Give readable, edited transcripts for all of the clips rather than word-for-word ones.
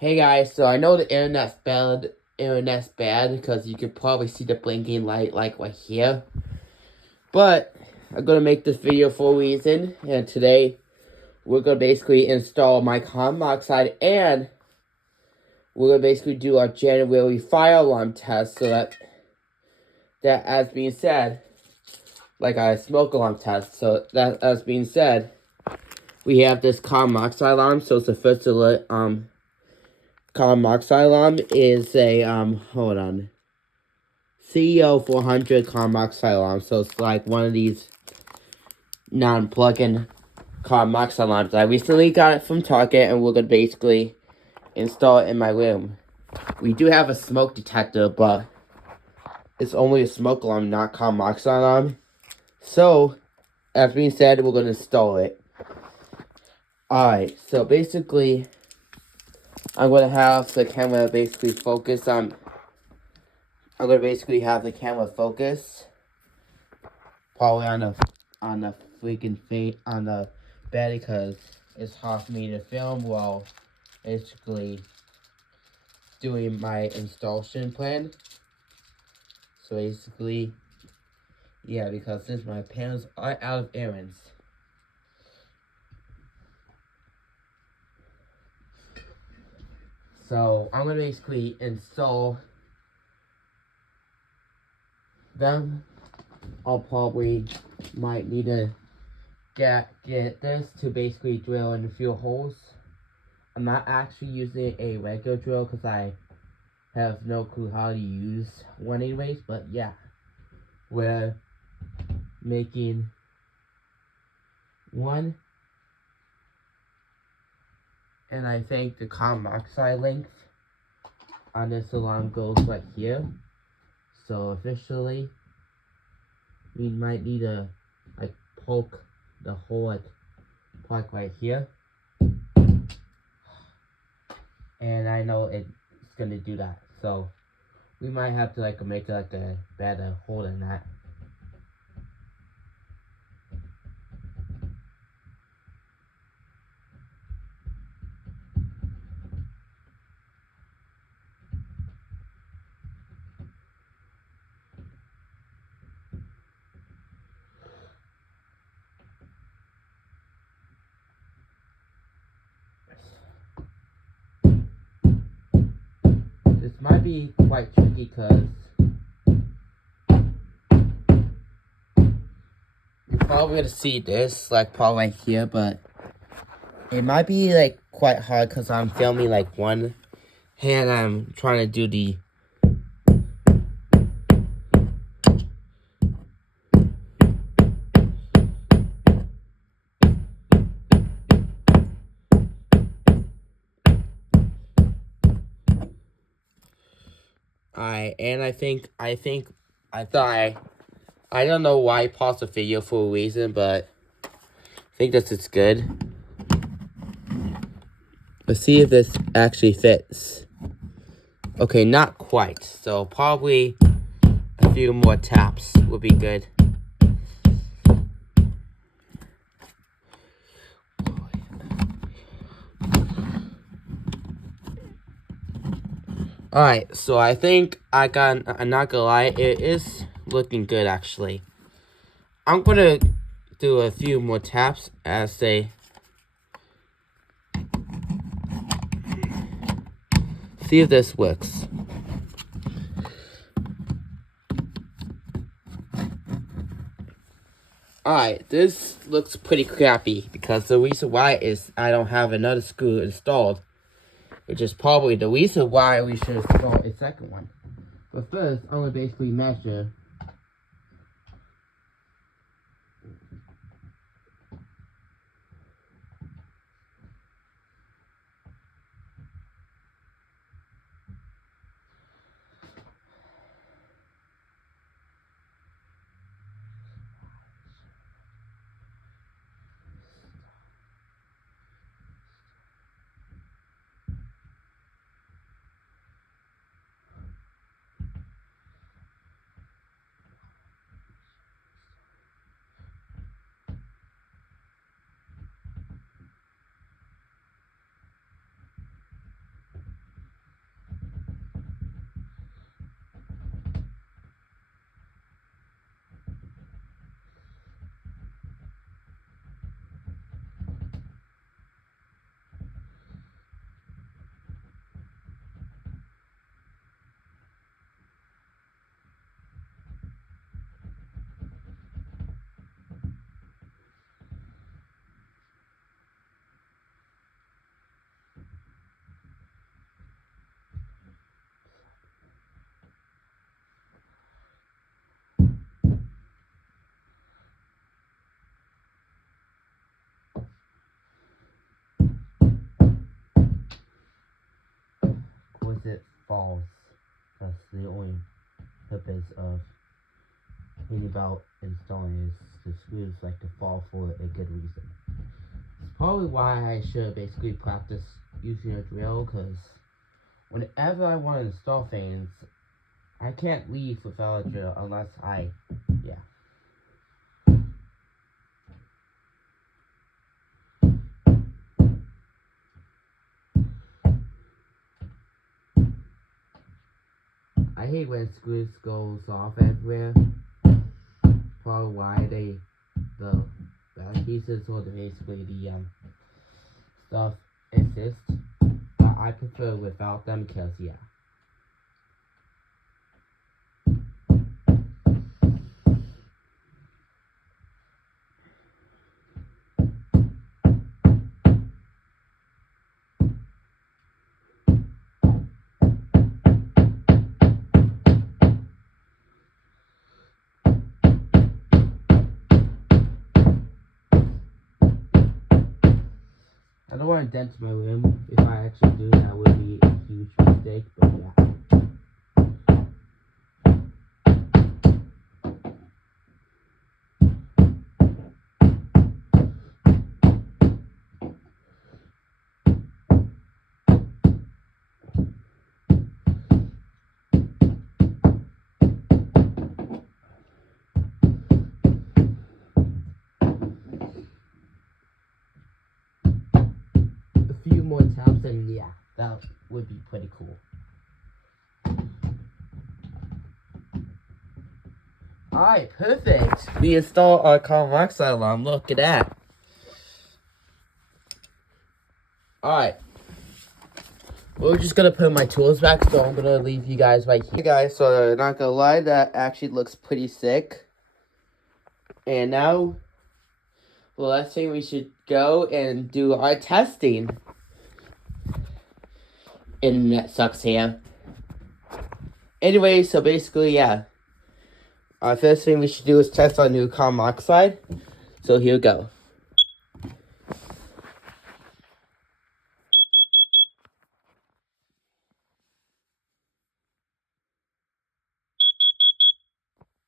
Hey guys, so I know the internet's bad because you could probably see the blinking light like right here. But I'm gonna make this video for a reason, and today we're gonna basically install my carbon monoxide and we're gonna basically do our January fire alarm test so that as being said, like a smoke alarm test. So that as being said, we have this carbon monoxide alarm, so it's the first alert carbon monoxide alarm is a hold on. CEO 400 carbon monoxide alarm, so it's like one of these non-plug-in carbon monoxide alarms. I recently got it from Target, and we're gonna basically install it in my room. We do have a smoke detector, but it's only a smoke alarm, not carbon monoxide alarm. So, as being said, we're gonna install it. Alright, so basically, I'm gonna have the camera basically focus on. I'm gonna basically have the camera focus probably on the freaking thing on the bed because it's hard for me to film while basically doing my installation plan. So basically, yeah, because since my parents are out of errands. So I'm gonna basically install them. I'll probably might need to get this to basically drill in a few holes. I'm not actually using a regular drill because I have no clue how to use one anyways, but yeah. We're making one, and I think the carbon monoxide length on this alarm goes right here. So officially, we might need to like poke the whole like plug right here, and I know it's gonna do that. So we might have to like make like a better hole than that. This might be quite tricky because you're probably gonna see this like probably right here, but it might be like quite hard because I'm filming like one hand. I'm trying to do the I don't know why I paused the video for a reason, but I think this is good. Let's see if this actually fits. Okay, not quite. So probably a few more taps will be good. Alright, so I think I'm not gonna lie, it is looking good actually. I'm gonna do a few more taps as they see if this works. Alright, this looks pretty crappy because the reason why is I don't have another screw installed, which is probably the reason why we should install a second one. But first, I'm gonna basically measure. it falls. That's the only purpose of thinking about installing is the screws like to fall for a good reason. It's probably why I should basically practice using a drill, because whenever I want to install things, I can't leave without a drill unless yeah. I hate when screws goes off everywhere. Probably why the back pieces or basically the stuff exist. But I prefer without them because yeah. I don't want to dent my rim. If I actually do, that would be a huge mistake, but yeah. A few more times and yeah, that would be pretty cool. Alright, perfect. We installed our carbon monoxide alarm. Look at that. Alright. We're just gonna put my tools back, so I'm gonna leave you guys right here. Hey guys, so not gonna lie, that actually looks pretty sick. And now, well, I think we should go and do our testing. Internet sucks here. Anyway, so basically, yeah. Our first thing we should do is test our new carbon monoxide. So here we go.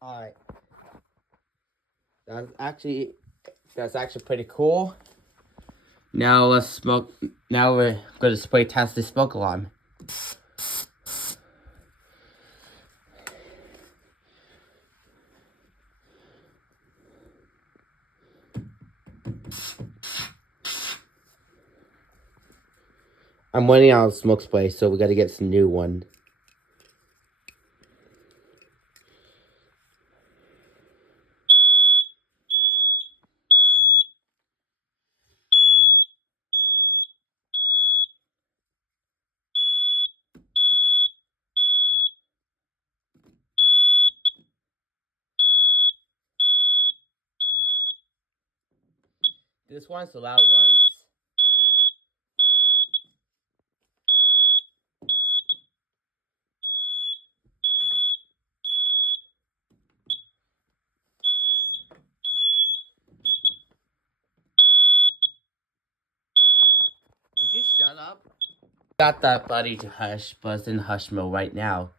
Alright. That's actually pretty cool. Now let's smoke. Now we're going to spray test the smoke alarm. I'm running out of smoke spray, so we got to get some new one. This one's the loud ones. Would you shut up? Got that buddy to hush, but it's in hush mode right now.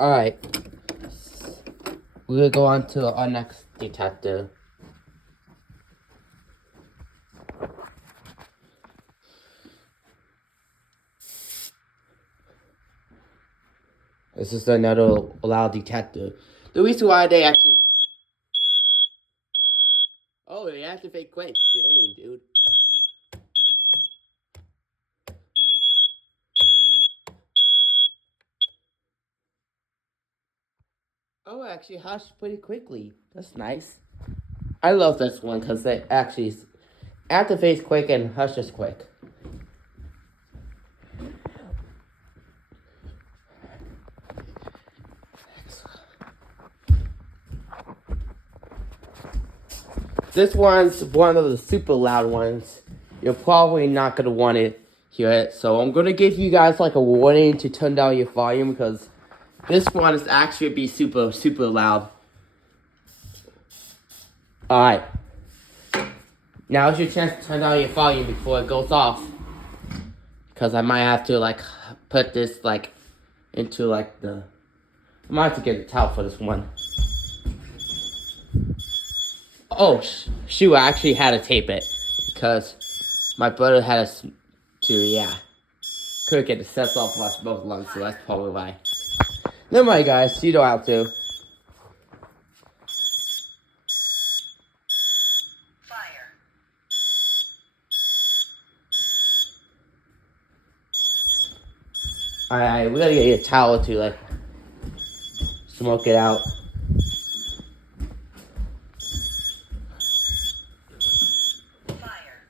Alright. We'll go on to our next detector. This is another loud detector. The reason why they actually... Oh, they activate quick. Dang, dude. Oh, it actually hushed pretty quickly. That's nice. I love this one because it actually activates quick and hushes quick. This one's one of the super loud ones. You're probably not going to want to hear it. So I'm going to give you guys like a warning to turn down your volume because this one is actually be super, super loud. Alright. Now's your chance to turn down your volume before it goes off. because I might have to like put this like into like the. I might have to get a towel for this one. Oh shoot! I actually had to tape it because my brother had us to couldn't get the sets off my smoke alarm, so that's probably why. Never mind, guys. You don't have to. Fire. Alright, we gotta get a towel to like smoke it out. Fire.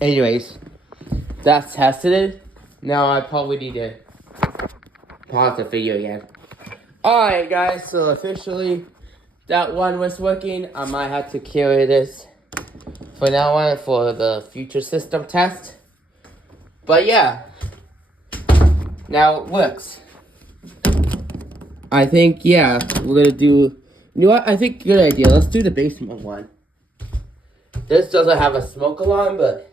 Anyways, that's tested it. Now I probably need to pause the video again. Alright guys, so officially that one was working. I might have to carry this for now on for the future system test. But yeah, now it works. I think, yeah, we're gonna do, you know what, I think good idea. Let's do the basement one. This doesn't have a smoke alarm, but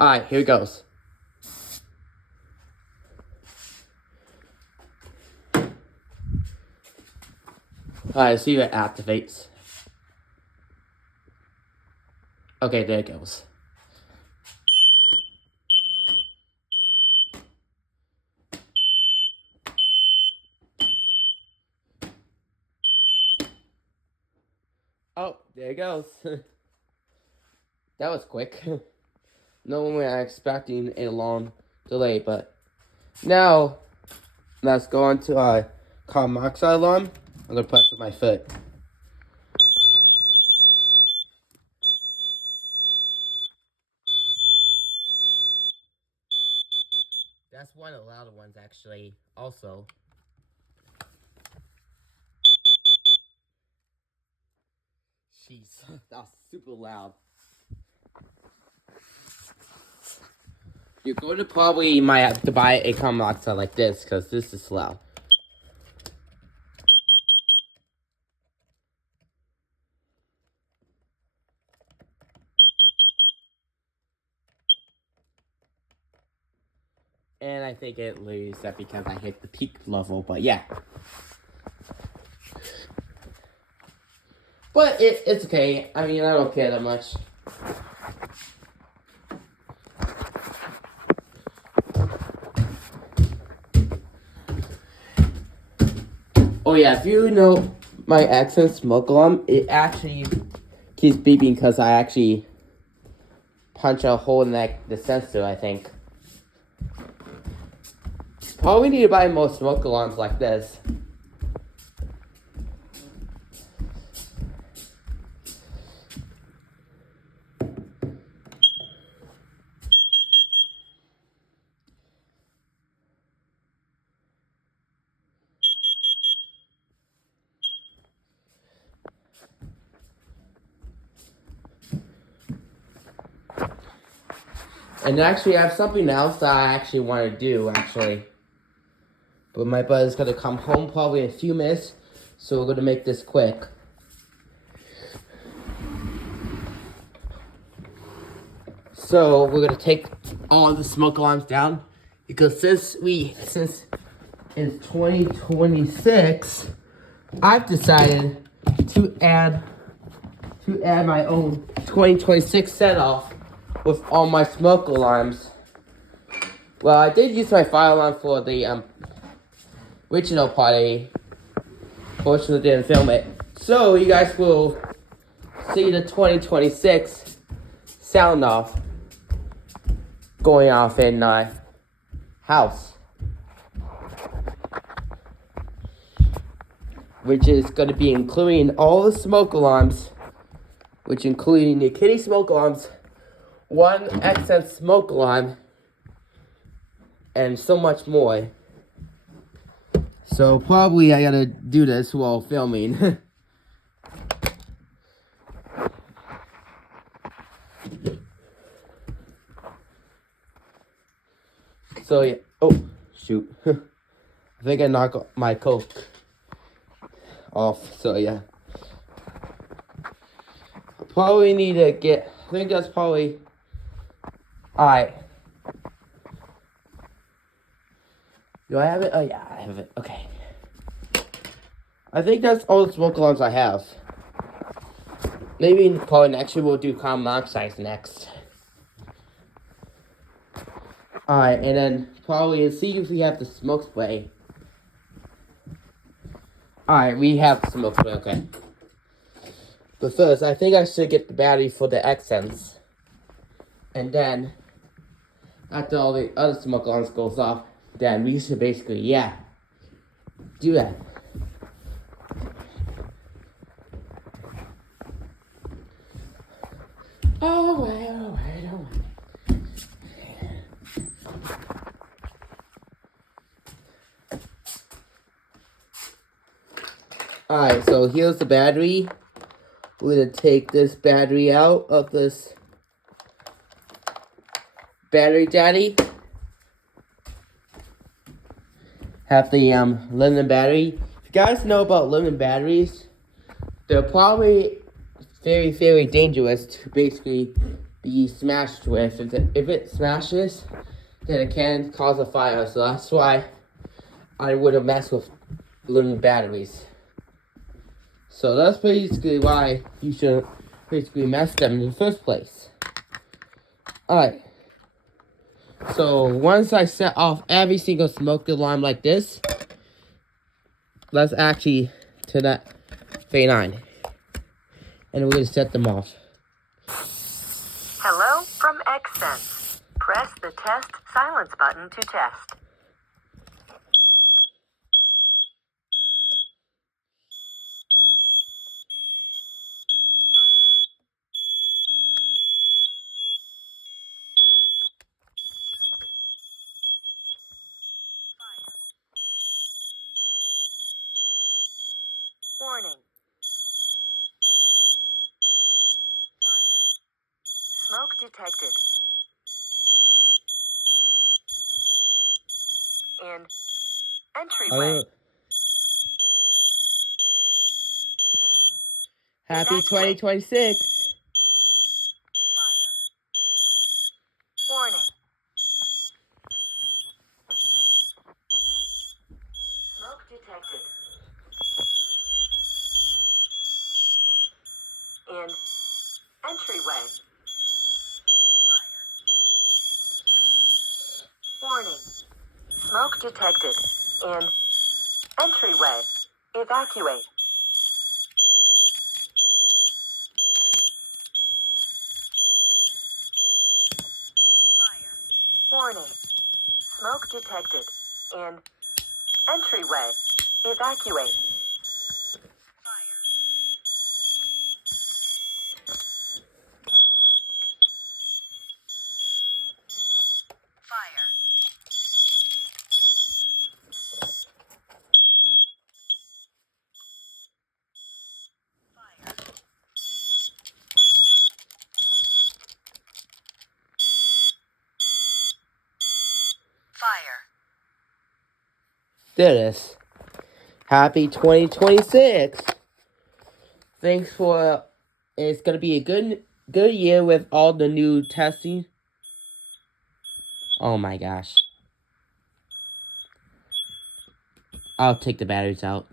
alright, here it goes. Alright, see if it activates. Okay, there it goes. Oh, there it goes. That was quick. No one was expecting a long delay, but now let's go on to our carbon monoxide alarm. I'm gonna press with my foot. That's one of the louder ones, actually. Also, jeez, that was super loud. You're going to probably might have to buy a carbon monoxide like this because this is loud. And I think it loses that because I hit the peak level, but yeah. But it's okay. I mean, I don't care that much. Oh yeah, if you know my accent smoke alarm, it actually keeps beeping because I actually punch a hole in the sensor, I think. Probably need to buy more smoke alarms like this. And actually, I have something else that I actually want to do, actually. But my brother's going to come home probably in a few minutes, so we're going to make this quick. So, we're going to take all the smoke alarms down, because since it's 2026, I've decided to add my own 2026 set off with all my smoke alarms. Well, I did use my fire alarm for the original party. Fortunately, didn't film it. So you guys will see the 2026 sound off going off in house, which is going to be including all the smoke alarms, which including the kitty smoke alarms, one accent smoke alarm, and so much more. So probably I gotta do this while filming. So yeah. Oh shoot. I think I knocked my Coke off. So yeah. Probably need to get. I think that's probably. Alright. Do I have it? Oh yeah, I have it. Okay. I think that's all the smoke alarms I have. Maybe probably next year we'll do carbon monoxide next. Alright, and then probably see if we have the smoke spray. Alright, we have the smoke spray, okay. But first, I think I should get the battery for the accents. And then, after all the other smoke alarms goes off, then we should basically, yeah, do that. Alright. Alright, so here's the battery. We're gonna take this battery out of this battery daddy. Have the lithium battery. If you guys know about lithium batteries, they're probably very, very dangerous to basically be smashed with. If it smashes, then it can cause a fire. So that's why I wouldn't mess with lithium batteries. So that's basically why you should basically mess them in the first place. Alright. So once I set off every single smoke alarm like this, let's actually to that phase 9. And we're going to set them off. Hello from Xsense. Press the test silence button to test. Warning. Smoke detected. In entryway. Happy 2026. Warning. Smoke detected. In entryway. Warning. Smoke detected. In entryway. Evacuate. Warning. Smoke detected. In entryway. Evacuate. Fire. Fire. There it is. Happy 2026. Thanks for. It's gonna be a good year with all the new testing. Oh my gosh. I'll take the batteries out.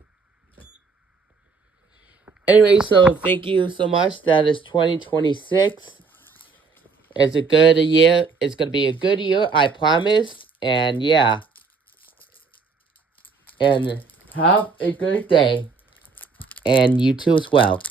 Anyway, so thank you so much. That is 2026. It's a good year. It's gonna be a good year, I promise. And yeah. And have a good day. And you too as well.